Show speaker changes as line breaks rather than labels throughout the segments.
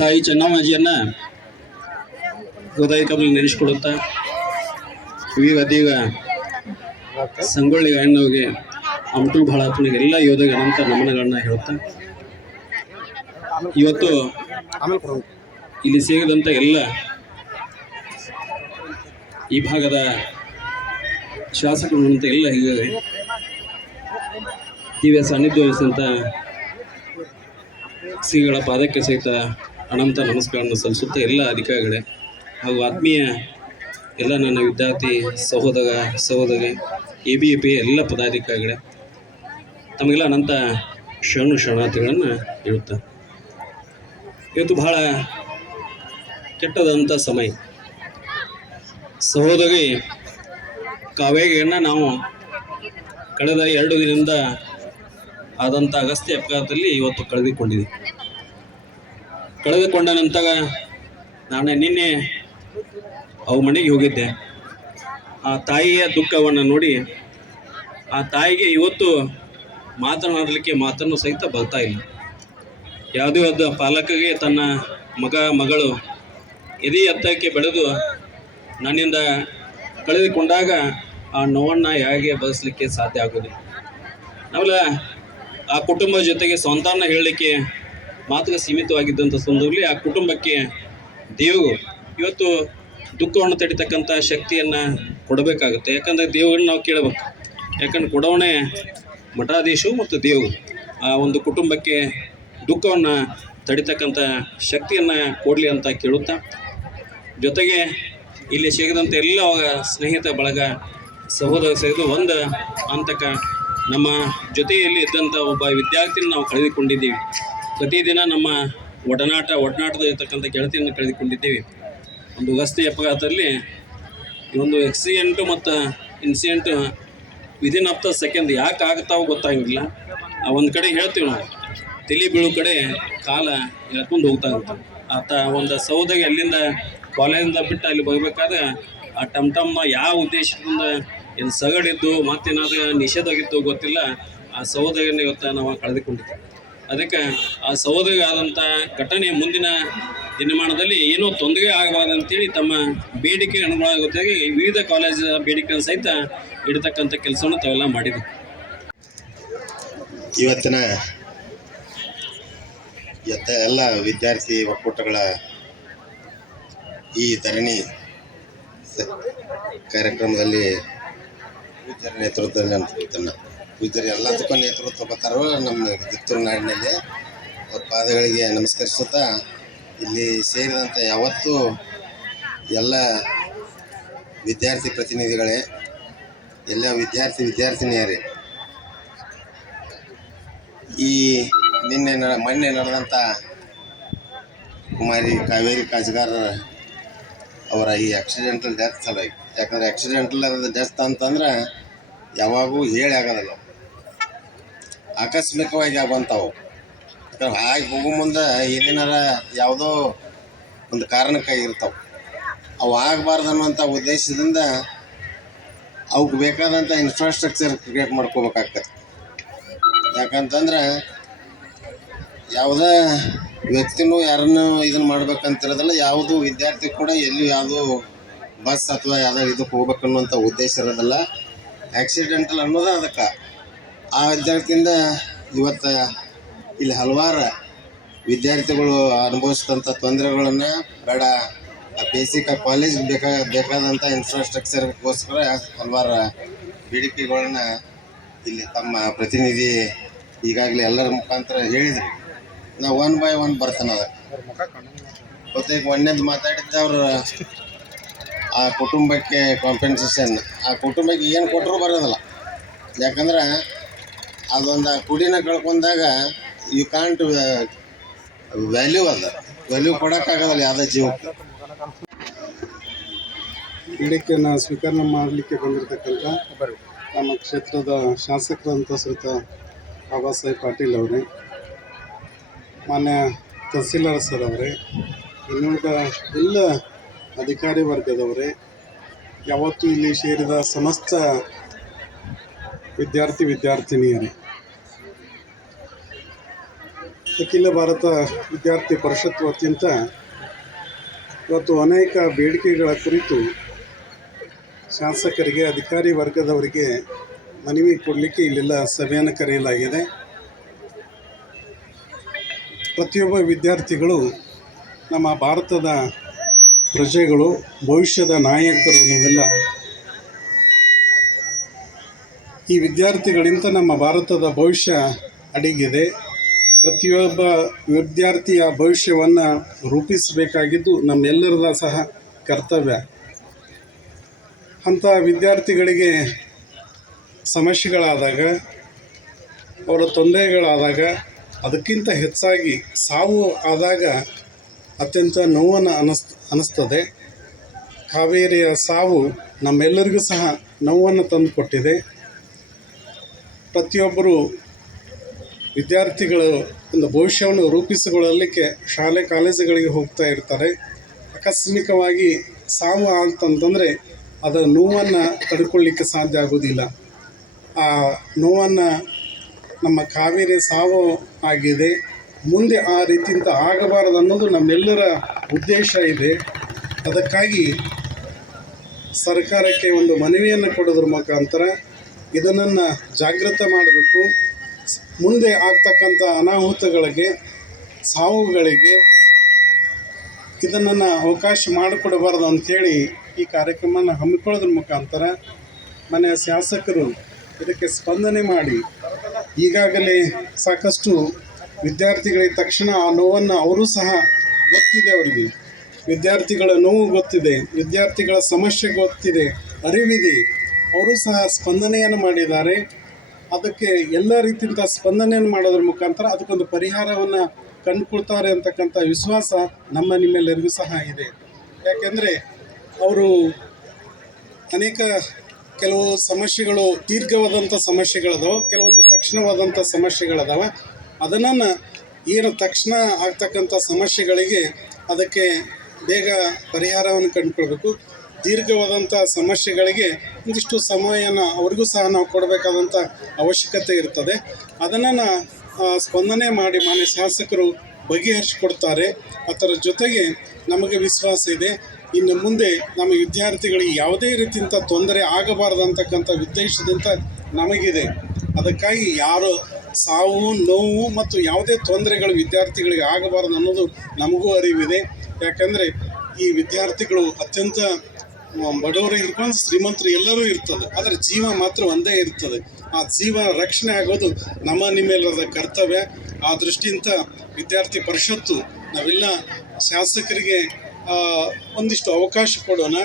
ತಾಯಿ ಚೆನ್ನಮ್ಮಾಜಿಯನ್ನ ಹೃದಯ ನೆನೆಸ್ಕೊಡುತ್ತಾ, ಈಗ ಅದೀಗ ಸಂಗೊಳ್ಳಿ ಗಾಯನವಿಗೆ ಅಮಟು ಭಾಳಪ್ಪನಿಗೆ ಎಲ್ಲ ಯೋಧಗೆ ಅನಂತ ನಮನಗಳನ್ನ ಹೇಳುತ್ತಾ, ಇವತ್ತು ಇಲ್ಲಿ ಸೇರಿದಂಥ ಎಲ್ಲ ಈ ಭಾಗದ ಶಾಸಕರು ಅಂತ ಎಲ್ಲ ಹೀಗೆ ದಿವ್ಯ ಸಾನ್ನಿಧ್ಯ ವಹಿಸಿದಂಥ ಶ್ರೀಗಳ ಪಾದಕ್ಕೆ ಸಹಿತ ಅನಂತ ನಮಸ್ಕಾರವನ್ನು ಸಲ್ಲಿಸುತ್ತಾ ಎಲ್ಲ ಅಧಿಕಾರಿಗಳೇ, ಹಾಗೂ ಆತ್ಮೀಯ ಎಲ್ಲ ನನ್ನ ವಿದ್ಯಾರ್ಥಿ ಸಹೋದರ, ಸಹೋದರಿ ಎ ಬಿ ಎ ಪಿ ಎಲ್ಲ ಪದಾಧಿಕಾರಿಗಳೇ, ತಮಗೆಲ್ಲ ಅನಂತ ಶರಣು ಶರಣಾರ್ಥಿಗಳನ್ನು ಹೇಳುತ್ತಾ. ಇವತ್ತು ಬಹಳ ಕೆಟ್ಟದಂಥ ಸಮಯ. ಸಹೋದರಿ ಕಾವೇರಿಯನ್ನು ನಾವು ಕಳೆದ ಎರಡು ದಿನದಿಂದ ಆದಂಥ ಅಗಸ್ತ್ಯ ಅಪಘಾತದಲ್ಲಿ ಇವತ್ತು ಕಳೆದುಕೊಂಡಿದೆ. ಕಳೆದುಕೊಂಡ ನಂತರ ನಾನು ನಿನ್ನೆ ಅವು ಮನೆಗೆ ಹೋಗಿದ್ದೆ. ಆ ತಾಯಿಯ ದುಃಖವನ್ನು ನೋಡಿ ಆ ತಾಯಿಗೆ ಇವತ್ತು ಮಾತನಾಡಲಿಕ್ಕೆ ಮಾತನ್ನು ಸಹಿತ ಬರ್ತಾ ಇಲ್ಲ. ಯಾವುದೇ ಒಬ್ಬ ಪಾಲಕರಿಗೆ ತನ್ನ ಮಗ, ಮಗಳು ಎದೆ ಎತ್ತಕ್ಕೆ ಬೆಳೆದು ನನ್ನಿಂದ ಕಳೆದುಕೊಂಡಾಗ ಆ ನೋವನ್ನು ಹೇಗೆ ಬಳಸಲಿಕ್ಕೆ ಸಾಧ್ಯ ಆಗೋದು. ಆಮೇಲೆ ಆ ಕುಟುಂಬ ಜೊತೆಗೆ ಸಂತಾನ ಹೇಳಲಿಕ್ಕೆ ಮಾತುಗೆ ಸೀಮಿತವಾಗಿದ್ದಂಥ ಸಂದರ್ಭದಲ್ಲಿ ಆ ಕುಟುಂಬಕ್ಕೆ ದೇವರು ಇವತ್ತು ದುಃಖವನ್ನು ತಡಿತಕ್ಕಂಥ ಶಕ್ತಿಯನ್ನು ಕೊಡಬೇಕಾಗುತ್ತೆ. ಯಾಕಂದರೆ ದೇವರನ್ನ ನಾವು ಕೇಳಬೇಕು. ಯಾಕಂದ್ರೆ ಕೊಡೋಣೆ ಮಠಾಧೀಶವು ಮತ್ತು ದೇವರು ಆ ಒಂದು ಕುಟುಂಬಕ್ಕೆ ದುಃಖವನ್ನು ತಡಿತಕ್ಕಂಥ ಶಕ್ತಿಯನ್ನು ಕೊಡಲಿ ಅಂತ ಕೇಳುತ್ತಾ, ಜೊತೆಗೆ ಇಲ್ಲಿ ಸೇರಿದಂಥ ಎಲ್ಲ ಸ್ನೇಹಿತ, ಬಳಗ, ಸಹೋದರ ಸೇರಿದು ಒಂದು ಅಂತಕ ನಮ್ಮ ಜೊತೆಯಲ್ಲಿ ಇದ್ದಂಥ ಒಬ್ಬ ವಿದ್ಯಾರ್ಥಿನ ನಾವು ಕಳೆದುಕೊಂಡಿದ್ದೀವಿ. ಪ್ರತಿದಿನ ನಮ್ಮ ಒಡನಾಟ, ಒಡನಾಟದ ಇರ್ತಕ್ಕಂಥ ಗೆಳತಿಯನ್ನು ಕಳೆದುಕೊಂಡಿದ್ದೇವೆ. ಒಂದು ರಸ್ತೆ ಅಪಘಾತದಲ್ಲಿ ಈ ಒಂದು ಎಕ್ಸಿಡೆಂಟು ಮತ್ತು incident within of the second ಯಾಕೆ ಆಗ್ತಾವೋ ಗೊತ್ತಾಗಿಲ್ಲ. ಆ ಒಂದು ಕಡೆ ಹೇಳ್ತೀವಿ ನಾವು. ತಲೆ ಬೀಳು ಕಡೆ ಕಾಲ ಎಳ್ಕೊಂಡು ಹೋಗ್ತಾ ಇರುತ್ತೆ. ಆತ ಒಂದು ಸೌದೆಗೆ ಅಲ್ಲಿಂದ ಕಾಲೇಜಿಂದ ಬಿಟ್ಟು ಅಲ್ಲಿ ಬರಬೇಕಾದ್ರೆ ಆ ಟಮ್ ಟಮ್ಮ ಯಾವ ಉದ್ದೇಶದಿಂದ ಏನು ಸಗಡಿದ್ದು, ಮತ್ತೇನಾದ್ರೂ ನಿಷೇಧ ಆಗಿತ್ತು ಗೊತ್ತಿಲ್ಲ. ಆ ಸೌದೆಯನ್ನು ಇವತ್ತು ನಾವು ಕಳೆದುಕೊಂಡಿದ್ದೇವೆ. ಅದಕ್ಕೆ ಆ ಆದಂಥ ಘಟನೆ ಮುಂದಿನ ದಿನಮಾನದಲ್ಲಿ ಏನೋ ತೊಂದರೆ ಆಗಬಾರ್ದು ಅಂತೇಳಿ ತಮ್ಮ ಬೇಡಿಕೆ ಅನುಗುಣವಾಗಿ ವಿವಿಧ ಕಾಲೇಜ್ ಬೇಡಿಕೆಯನ್ನು ಸಹಿತ ಇಡತಕ್ಕಂಥ ಕೆಲಸವನ್ನು ತಾವೆಲ್ಲ ಮಾಡಿದ್ವಿ
ಇವತ್ತಿನ ಎತ್ತ ಎಲ್ಲ ವಿದ್ಯಾರ್ಥಿ ಒಕ್ಕೂಟಗಳ ಈ ಧರಣಿ ಕಾರ್ಯಕ್ರಮದಲ್ಲಿ ನೇತೃತ್ವದಲ್ಲಿ ಅಂತ ಪೂಜ್ಯರು ಎಲ್ಲದಕ್ಕೂ ನೇತೃತ್ವ ತಗೋತಾರೋ ನಮ್ಮ ಕಿತ್ತೂರು ನಾಡಿನಲ್ಲಿ ಅವ್ರ ಪಾದಗಳಿಗೆ ನಮಸ್ಕರಿಸುತ್ತಾ ಇಲ್ಲಿ ಸೇರಿದಂಥ ಯಾವತ್ತೂ ಎಲ್ಲ ವಿದ್ಯಾರ್ಥಿ ಪ್ರತಿನಿಧಿಗಳೇ, ಎಲ್ಲ ವಿದ್ಯಾರ್ಥಿ ವಿದ್ಯಾರ್ಥಿನಿಯರೇ, ಈ ನಿನ್ನೆ ನ, ಮೊನ್ನೆ ನಡೆದಂಥ ಕುಮಾರಿ ಕಾವೇರಿ ಕಾಜಗಾರ ಅವರ ಈ ಆಕ್ಸಿಡೆಂಟಲ್ ಡೆತ್ ಸಲುವಾಗಿ ಯಾಕಂದರೆ ಆಕ್ಸಿಡೆಂಟಲ್ ಡೆತ್ ಅಂತಂದ್ರೆ ಯಾವಾಗೂ ಹೇಳಿ ಆಗೋದಿಲ್ಲ. ಆಕಸ್ಮಿಕವಾಗಿ ಆಗುವಂಥವು ಯಾಕಂದ್ರೆ ಹಾಗೆ ಹೋಗೋ ಮುಂದೆ ಏನೇನಾರ ಯಾವುದೋ ಒಂದು ಕಾರಣಕ್ಕಾಗಿರ್ತಾವೆ ಅವು ಆಗಬಾರ್ದು ಅನ್ನುವಂಥ ಉದ್ದೇಶದಿಂದ ಅವಕ್ಕೆ ಬೇಕಾದಂಥ ಇನ್ಫ್ರಾಸ್ಟ್ರಕ್ಚರ್ ಕ್ರಿಯೇಟ್ ಮಾಡ್ಕೋಬೇಕಾಗ್ತದೆ. ಯಾಕಂತಂದ್ರೆ ಯಾವುದೇ ವ್ಯಕ್ತಿನೂ ಯಾರನ್ನು ಇದನ್ನು ಮಾಡ್ಬೇಕಂತಿರೋದಲ್ಲ. ಯಾವುದು ವಿದ್ಯಾರ್ಥಿ ಕೂಡ ಎಲ್ಲಿ ಯಾವುದು ಬಸ್ ಅಥವಾ ಯಾವುದೋ ಇದಕ್ಕೆ ಹೋಗ್ಬೇಕನ್ನುವಂಥ ಉದ್ದೇಶ ಇರೋದಲ್ಲ. ಆಕ್ಸಿಡೆಂಟಲ್ ಅನ್ನೋದೇ ಅದಕ್ಕೆ. ಆ ವಿದ್ಯಾರ್ಥಿಯಿಂದ ಇವತ್ತು ಇಲ್ಲಿ ಹಲವಾರು ವಿದ್ಯಾರ್ಥಿಗಳು ಅನುಭವಿಸಿದಂಥ ತೊಂದರೆಗಳನ್ನು ಬೇಡ ಬೇಸಿಕ್ ಕಾಲೇಜ್ ಬೇಕಾ ಬೇಕಾದಂಥ ಇನ್ಫ್ರಾಸ್ಟ್ರಕ್ಚರ್ಗೋಸ್ಕರ ಹಲವಾರು ಬೇಡಿಕೆಗಳನ್ನ ಇಲ್ಲಿ ತಮ್ಮ ಪ್ರತಿನಿಧಿ ಈಗಾಗಲೇ ಎಲ್ಲರ ಮುಖಾಂತರ ಹೇಳಿದ್ರು. ನಾವು ಒನ್ ಬೈ ಒನ್ ಬರ್ತಾನೆ ಈಗ ಒಂದೇದು ಮಾತಾಡಿದ್ದ ಅವರು, ಆ ಕುಟುಂಬಕ್ಕೆ ಕಾಂಪೆನ್ಸೇಷನ್ ಆ ಕುಟುಂಬಕ್ಕೆ ಏನು ಕೊಟ್ಟರು ಬರೋದಿಲ್ಲ. ಯಾಕಂದ್ರೆ ಅದೊಂದು ಕುಡಿನ ಕಳ್ಕೊಂಡಾಗ ಯು ಕಾಂಟ್ ವ್ಯಾಲ್ಯೂ ಅದ. ವ್ಯಾಲ್ಯೂ ಕೊಡೋಕ್ಕಾಗಲ್ಲ ಯಾವುದೇ ಜೀವಕ್ಕೆ.
ಬೇಡಿಕೆಯನ್ನು ಸ್ವೀಕಾರ ಮಾಡಲಿಕ್ಕೆ ಬಂದಿರತಕ್ಕಂಥ ನಮ್ಮ ಕ್ಷೇತ್ರದ ಶಾಸಕರಂತ ಶ್ರೀತ ಬಾಬಾ ಸಾಹೇಬ್ ಪಾಟೀಲ್ ಅವರೇ, ಮಾನ್ಯ ತಹಸೀಲ್ದಾರ್ ಸರ್ ಅವರೇ, ಇನ್ನುಳಿದ ಎಲ್ಲ ಅಧಿಕಾರಿ ವರ್ಗದವರೇ, ಯಾವತ್ತೂ ಇಲ್ಲಿ ಸೇರಿದ ಸಮಸ್ತ ವಿದ್ಯಾರ್ಥಿ ವಿದ್ಯಾರ್ಥಿನಿಯರೇ ಅಖಿಲ ಭಾರತ ವಿದ್ಯಾರ್ಥಿ ಪರಿಷತ್ ವತಿಯಿಂದ ಇವತ್ತು ಅನೇಕ ಬೇಡಿಕೆಗಳ ಕುರಿತು ಶಾಸಕರಿಗೆ, ಅಧಿಕಾರಿ ವರ್ಗದವರಿಗೆ ಮನವಿ ಕೊಡಲಿಕ್ಕೆ ಇಲ್ಲೆಲ್ಲ ಸಭೆಯನ್ನು ಕರೆಯಲಾಗಿದೆ. ಪ್ರತಿಯೊಬ್ಬ ವಿದ್ಯಾರ್ಥಿಗಳು ನಮ್ಮ ಭಾರತದ ಪ್ರಜೆಗಳು, ಭವಿಷ್ಯದ ನಾಯಕರು ನಾವೆಲ್ಲ. ಈ ವಿದ್ಯಾರ್ಥಿಗಳಿಂದ ನಮ್ಮ ಭಾರತದ ಭವಿಷ್ಯ ಅಡಗಿದೆ. ಪ್ರತಿಯೊಬ್ಬ ವಿದ್ಯಾರ್ಥಿಯ ಭವಿಷ್ಯವನ್ನು ರೂಪಿಸಬೇಕಾಗಿದ್ದು ನಮ್ಮೆಲ್ಲರದ ಸಹ ಕರ್ತವ್ಯ. ಅಂಥ ವಿದ್ಯಾರ್ಥಿಗಳಿಗೆ ಸಮಸ್ಯೆಗಳಾದಾಗ, ಅವರ ತೊಂದರೆಗಳಾದಾಗ, ಅದಕ್ಕಿಂತ ಹೆಚ್ಚಾಗಿ ಸಾವು ಆದಾಗ ಅತ್ಯಂತ ನೋವನ್ನು ಅನಿಸ್ ಅನ್ನಿಸ್ತದೆ ಕಾವೇರಿಯ ಸಾವು ನಮ್ಮೆಲ್ಲರಿಗೂ ಸಹ ನೋವನ್ನು ತಂದುಕೊಟ್ಟಿದೆ. ಪ್ರತಿಯೊಬ್ಬರು ವಿದ್ಯಾರ್ಥಿಗಳು ಒಂದು ಭವಿಷ್ಯವನ್ನು ರೂಪಿಸಿಕೊಳ್ಳಲಿಕ್ಕೆ ಶಾಲೆ ಕಾಲೇಜುಗಳಿಗೆ ಹೋಗ್ತಾ ಇರ್ತಾರೆ. ಆಕಸ್ಮಿಕವಾಗಿ ಸಾವು ಅಂತಂತಂದರೆ ಅದರ ನೋವನ್ನು ತಡ್ಕೊಳ್ಳಿಕ್ಕೆ ಸಾಧ್ಯ ಆಗೋದಿಲ್ಲ. ಆ ನೋವನ್ನು ನಮ್ಮ ಕಾವೇರಿ ಸಾವು ಆಗಿದೆ. ಮುಂದೆ ಆ ರೀತಿಯಿಂದ ಆಗಬಾರದು ಅನ್ನೋದು ನಮ್ಮೆಲ್ಲರ ಉದ್ದೇಶ ಇದೆ. ಅದಕ್ಕಾಗಿ ಸರ್ಕಾರಕ್ಕೆ ಒಂದು ಮನವಿಯನ್ನು ಕೊಡೋದ್ರ ಮುಖಾಂತರ ಇದನ್ನು ಜಾಗೃತ ಮಾಡಬೇಕು. ಮುಂದೆ ಆಗ್ತಕ್ಕಂಥ ಅನಾಹುತಗಳಿಗೆ, ಸಾವುಗಳಿಗೆ ಇದನ್ನು ಅವಕಾಶ ಮಾಡಿಕೊಡಬಾರ್ದು ಅಂಥೇಳಿ ಈ ಕಾರ್ಯಕ್ರಮನ ಹಮ್ಮಿಕೊಳ್ಳೋದ್ರ ಮುಖಾಂತರ ಮನೆಯ ಶಾಸಕರು ಇದಕ್ಕೆ ಸ್ಪಂದನೆ ಮಾಡಿ, ಈಗಾಗಲೇ ಸಾಕಷ್ಟು ವಿದ್ಯಾರ್ಥಿಗಳಿಗೆ ತಕ್ಷಣ ಆ ನೋವನ್ನು ಅವರು ಸಹ ಗೊತ್ತಿದೆ ಅವರಿಗೆ. ವಿದ್ಯಾರ್ಥಿಗಳ ನೋವು ಗೊತ್ತಿದೆ, ವಿದ್ಯಾರ್ಥಿಗಳ ಸಮಸ್ಯೆ ಗೊತ್ತಿದೆ, ಅರಿವಿದೆ. ಅವರು ಸಹ ಸ್ಪಂದನೆಯನ್ನು ಮಾಡಿದ್ದಾರೆ. ಅದಕ್ಕೆ ಎಲ್ಲ ರೀತಿಯಿಂದ ಸ್ಪಂದನೆಯನ್ನು ಮಾಡೋದ್ರ ಮುಖಾಂತರ ಅದಕ್ಕೊಂದು ಪರಿಹಾರವನ್ನು ಕಂಡುಕೊಳ್ತಾರೆ ಅಂತಕ್ಕಂಥ ವಿಶ್ವಾಸ ನಮ್ಮ ನಿಮ್ಮೆಲ್ಲರಿಗೂ ಸಹ ಇದೆ. ಯಾಕೆಂದರೆ ಅವರು ಅನೇಕ ಕೆಲವು ಸಮಸ್ಯೆಗಳು ದೀರ್ಘವಾದಂಥ ಸಮಸ್ಯೆಗಳದಾವೆ, ಕೆಲವೊಂದು ತಕ್ಷಣವಾದಂಥ ಸಮಸ್ಯೆಗಳದಾವೆ. ಅದನ್ನು ಏನು ತಕ್ಷಣ ಆಗ್ತಕ್ಕಂಥ ಸಮಸ್ಯೆಗಳಿಗೆ ಅದಕ್ಕೆ ಬೇಗ ಪರಿಹಾರವನ್ನು ಕಂಡುಕೊಳ್ಬೇಕು. ದೀರ್ಘವಾದಂಥ ಸಮಸ್ಯೆಗಳಿಗೆ ಒಂದಿಷ್ಟು ಸಮಯನ ಅವ್ರಿಗೂ ಸಹ ನಾವು ಕೊಡಬೇಕಾದಂಥ ಅವಶ್ಯಕತೆ ಇರ್ತದೆ. ಅದನ್ನು ಸ್ಪಂದನೆ ಮಾಡಿ ಮಾನ್ಯ ಶಾಸಕರು ಬಗೆಹರಿಸಿಕೊಡ್ತಾರೆ. ಅದರ ಜೊತೆಗೆ ನಮಗೆ ವಿಶ್ವಾಸ ಇದೆ. ಇನ್ನು ಮುಂದೆ ನಮ್ಮ ವಿದ್ಯಾರ್ಥಿಗಳಿಗೆ ಯಾವುದೇ ರೀತಿಯಂಥ ತೊಂದರೆ ಆಗಬಾರ್ದು ಅಂತಕ್ಕಂಥ ಉದ್ದೇಶದಿಂದ ನಮಗಿದೆ. ಅದಕ್ಕಾಗಿ ಯಾರು ಸಾವು, ನೋವು ಮತ್ತು ಯಾವುದೇ ತೊಂದರೆಗಳು ವಿದ್ಯಾರ್ಥಿಗಳಿಗೆ ಆಗಬಾರ್ದು ಅನ್ನೋದು ನಮಗೂ ಅರಿವಿದೆ. ಯಾಕಂದರೆ ಈ ವಿದ್ಯಾರ್ಥಿಗಳು ಅತ್ಯಂತ ಬಡವರು ಇರ್ಬೋದು ಶ್ರೀಮಂತರು ಎಲ್ಲರೂ ಇರ್ತದೆ. ಆದರೆ ಜೀವ ಮಾತ್ರ ಒಂದೇ ಇರ್ತದೆ. ಆ ಜೀವ ರಕ್ಷಣೆ ಆಗೋದು ನಮ್ಮ ನಿಮ್ಮೆಲ್ಲರದ ಕರ್ತವ್ಯ. ಆ ದೃಷ್ಟಿಯಿಂದ ವಿದ್ಯಾರ್ಥಿ ಪರಿಷತ್ತು ನಾವೆಲ್ಲ ಶಾಸಕರಿಗೆ ಒಂದಿಷ್ಟು ಅವಕಾಶ ಕೊಡೋಣ.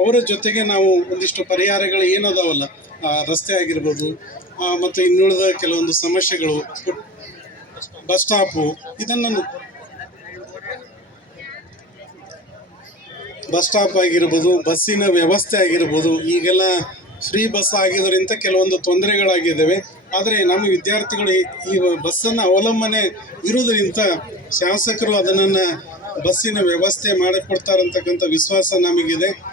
ಅವರ ಜೊತೆಗೆ ನಾವು ಒಂದಿಷ್ಟು ಪರಿಹಾರಗಳು ಏನದಾವಲ್ಲ ರಸ್ತೆ ಆಗಿರ್ಬೋದು ಮತ್ತು ಇನ್ನುಳಿದ ಕೆಲವೊಂದು ಸಮಸ್ಯೆಗಳು, ಬಸ್ ಸ್ಟಾಪು, ಇದನ್ನು ಬಸ್ ಸ್ಟಾಪ್ ಆಗಿರ್ಬೋದು, ಬಸ್ಸಿನ ವ್ಯವಸ್ಥೆ ಆಗಿರ್ಬೋದು, ಈಗೆಲ್ಲ ಫ್ರೀ ಬಸ್ ಆಗಿದ್ದರಿಂದ ಕೆಲವೊಂದು ತೊಂದರೆಗಳಾಗಿದ್ದಾವೆ. ಆದರೆ ನಮ್ಮ ವಿದ್ಯಾರ್ಥಿಗಳು ಈ- ಬಸ್ಸನ್ನು ಅವಲಂಬನೆ ಇರುವುದರಿಂದ ಶಾಸಕರು ಅದನ್ನು ಬಸ್ಸಿನ ವ್ಯವಸ್ಥೆ ಮಾಡಿಕೊಡ್ತಾರಂತಕ್ಕಂಥ ವಿಶ್ವಾಸ ನಮಗಿದೆ.